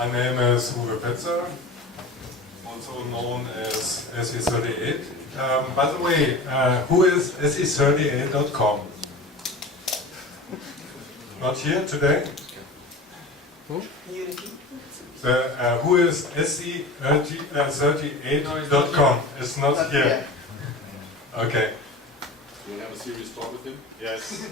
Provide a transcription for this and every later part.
My name is Uwe Fetzer, also known as SE38. By the way, who is SE38.com? Not here today? Who? Who is SE38.com? It's not here. Okay. You want to have a serious talk with him? Yes.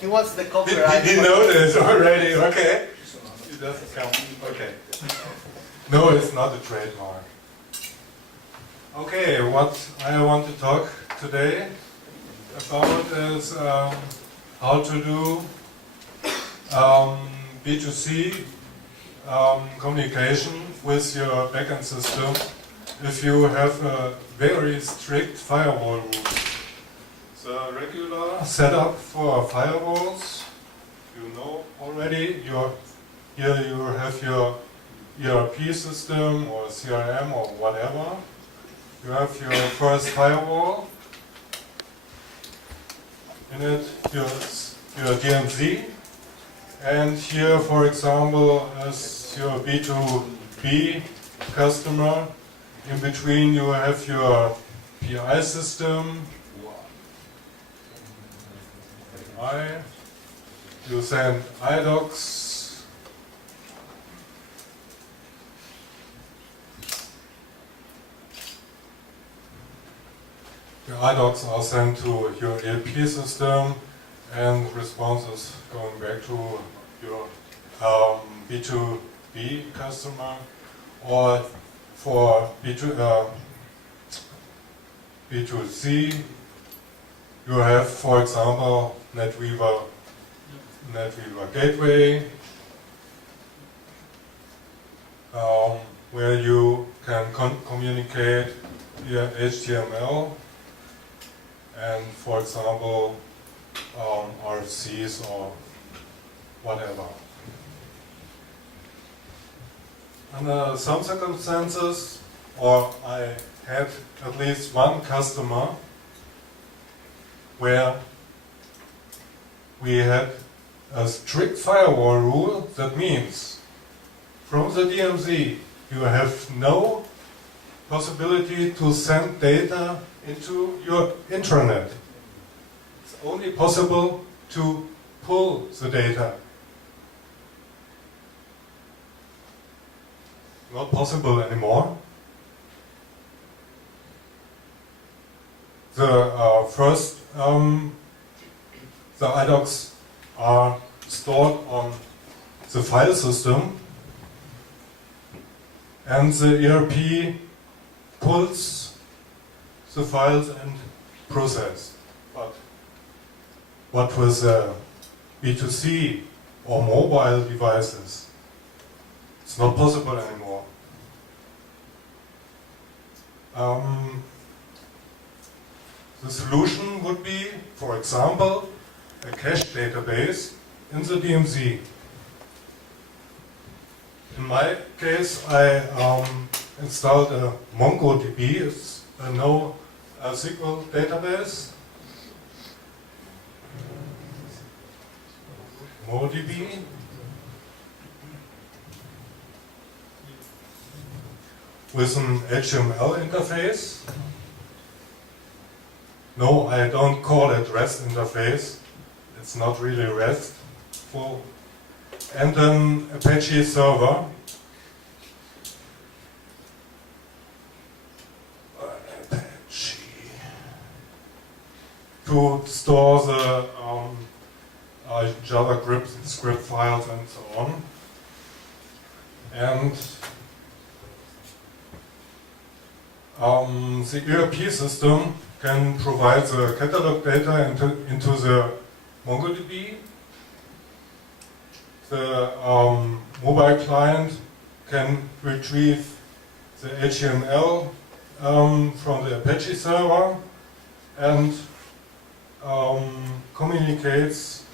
He wants the copyright. He noticed already, okay. It doesn't count, okay. No, it's not a trademark. Okay, what I want to talk today about is how to do B2C communication with your backend system if you have a very strict firewall rule. The regular setup for firewalls, you know already. Here you have your ERP system or CRM or whatever. You have your first firewall. In it, your DMZ. And here, for example, as your B2B customer, in between you have your PI system. You send iDocs. The iDocs are sent to your ERP system, and responses going back to your B2B customer, or for B2C, you have, for example, NetWeaver Gateway, where you can communicate via HTML and, for example, RFCs or whatever. Under some circumstances, or I had at least one customer where we had a strict firewall rule. That means from the DMZ you have no possibility to send data into your intranet. It's only possible to pull the data. Not possible anymore. The first, the iDocs are stored on the file system, and the ERP pulls the files and process. But what with B2C or mobile devices, it's not possible anymore. The solution would be, for example, a cache database in the DMZ. In my case, I installed a MongoDB. It's a NoSQL database. MongoDB. With an HTML interface. No, I don't call it REST interface. It's not really RESTful. And an Apache server. Apache. To store the JavaScript files and so on. And the ERP system can provide the catalog data into the MongoDB. The mobile client can retrieve the HTML from the Apache server and communicates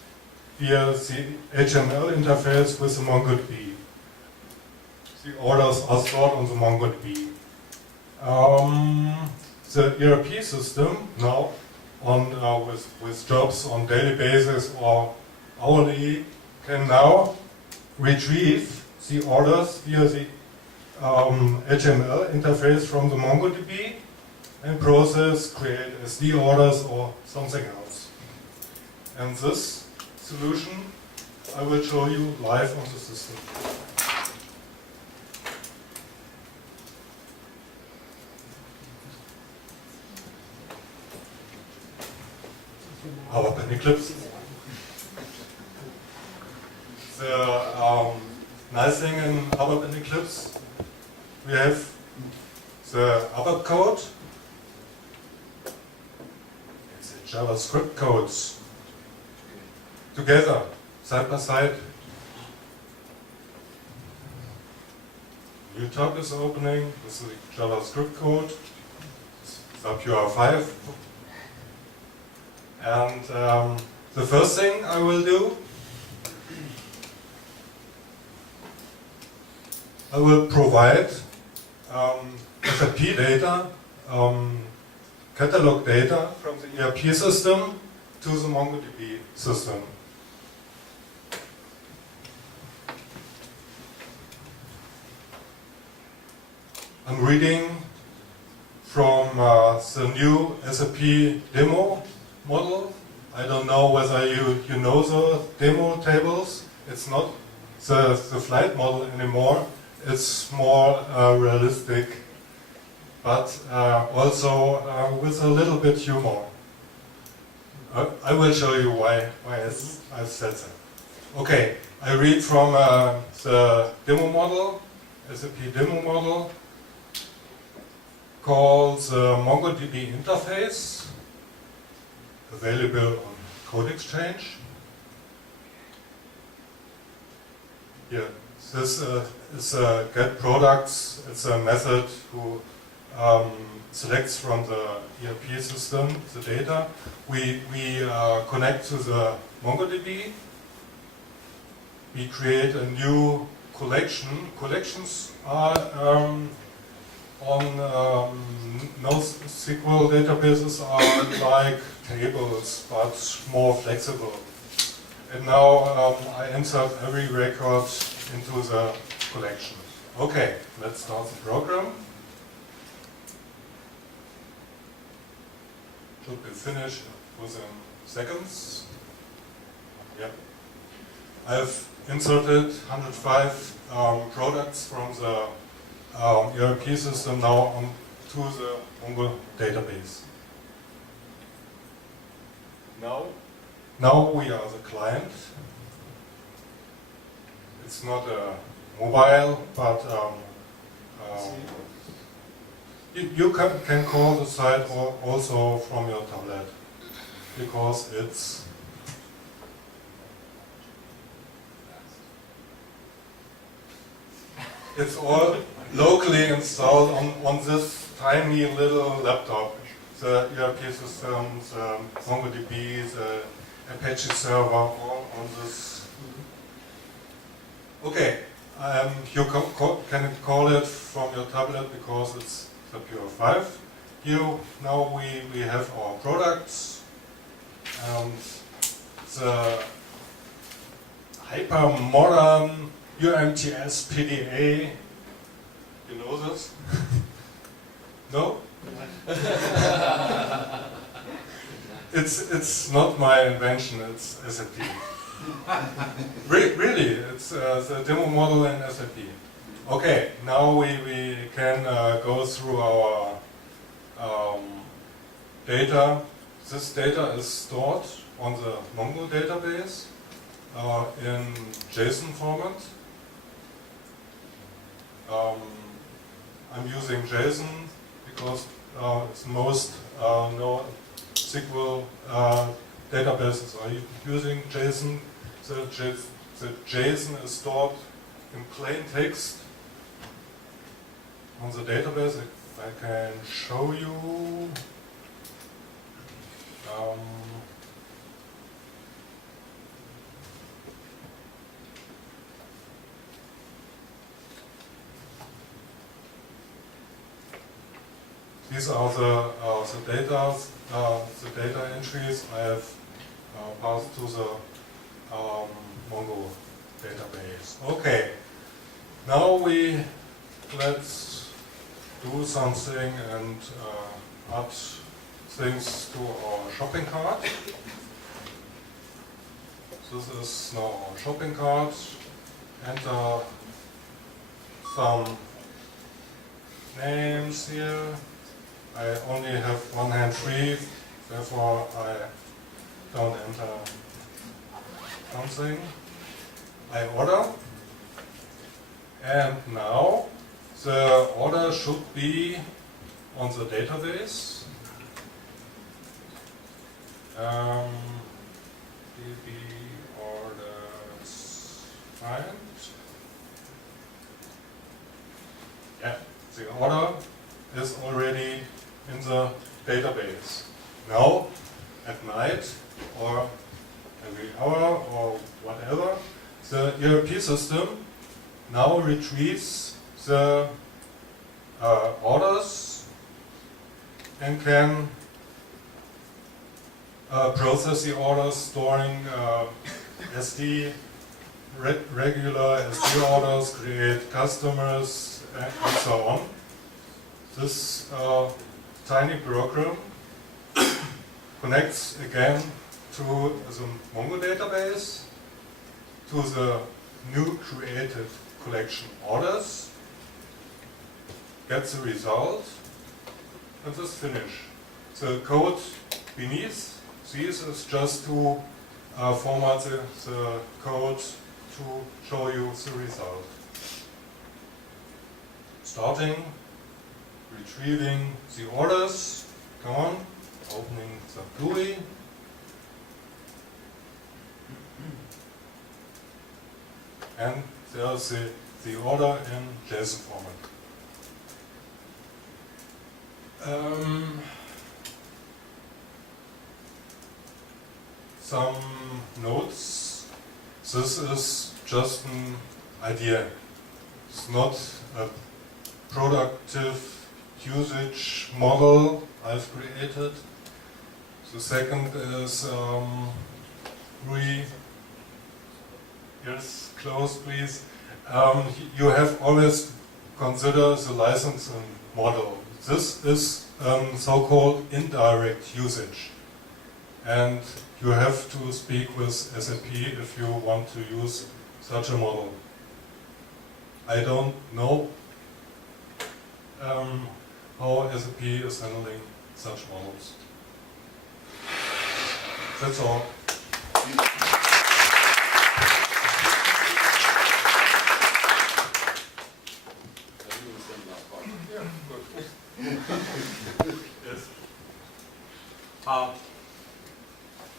via the HTML interface with the MongoDB. The orders are stored on the MongoDB. The ERP system now with jobs on daily basis or hourly can now retrieve the orders via the HTML interface from the MongoDB and process, create SD orders or something else. And this solution I will show you live on the system. ABAP in Eclipse. The nice thing in ABAP in Eclipse, we have the ABAP code. It's the JavaScript codes together, side by side. New tab is opening with the JavaScript code, sapui5. And the first thing I will do, I will provide SAP data, catalog data from the ERP system to the MongoDB system. I'm reading from the new SAP demo model. I don't know whether you know the demo tables. It's not the flight model anymore. It's more realistic, but also with a little bit humor. I will show you why I've said that. Okay, I read from the demo model, SAP demo model, called the MongoDB interface, available on Code Exchange. Here, this is get products. It's a method who selects from the ERP system the data. We connect to the MongoDB. We create a new collection. Collections are on NoSQL databases are like tables, but more flexible. And now I insert every record into the collection. Okay, let's start the program. Should be finished within seconds. Yep. I've inserted 105 products from the ERP system now onto the Mongo database. Now we are the client. It's not a mobile, but you can call the site also from your tablet, because it's all locally installed on this tiny little laptop. The ERP system, the MongoDB, the Apache server, all on this. Okay, you can call it from your tablet because it's sapui5. Here now we have our products and the hyper modern UMTS PDA. You know this? No? It's not my invention, it's SAP. Really, it's the demo model in SAP. Okay, now we can go through our data. This data is stored on the Mongo database in JSON format. I'm using JSON because it's most NoSQL databases are using JSON. The JSON is stored in plain text on the database. I can show you. These are the data entries I have passed to the Mongo database. Okay, now let's do something and add things to our shopping cart. This is now our shopping cart. Enter some names here. I only have one hand free, therefore I don't enter something. I order, and now the order should be on the database. DB orders find. Yeah, the order is already in the database. Now, at night or every hour or whatever, the ERP system now retrieves the orders and can process the orders, storing SD, regular SD orders, create customers, and so on. This tiny program connects again to the Mongo database, to the new created collection orders, gets the result, and this finish. The code beneath these is just to format the code to show you the result. Starting, retrieving the orders, come on, opening the GUI. And there's the order in JSON format. Some notes. This is just an idea. It's not a productive usage model I've created. The second is yes, close please. You have always consider the licensing model. This is so-called indirect usage, and you have to speak with SAP if you want to use such a model. I don't know how SAP is handling such models. That's all. Yes.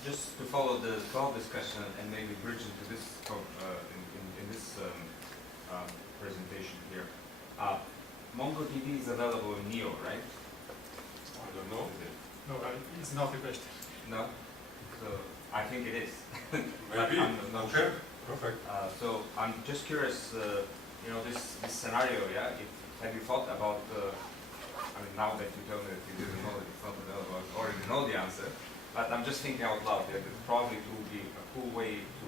Just to follow the call discussion and maybe bridge into this in this presentation here. MongoDB is available in Neo, right? I don't know. No, it's not the question. No? So I think it is. Maybe. I'm not Okay. sure. Perfect. So I'm just curious, this scenario, yeah? Have you thought about, I mean, now that you tell me that you didn't know that it's not available, I already know the answer, but I'm just thinking out loud that it probably would be a cool way to,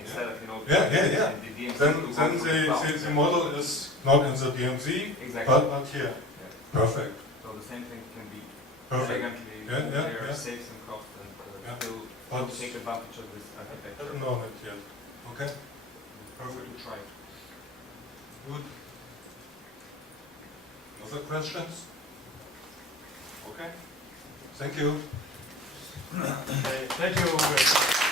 instead of, Yeah. the DMZ Then to go to the cloud. the model is not in the DMZ, Exactly. but here. Yeah. Perfect. So the same thing can be Perfect. elegantly Yeah. save some cost and Yeah. still But take advantage of this I architecture. don't know it yet. Okay. Perfect to try. Good. Other questions? Okay. Thank you. Okay, thank you.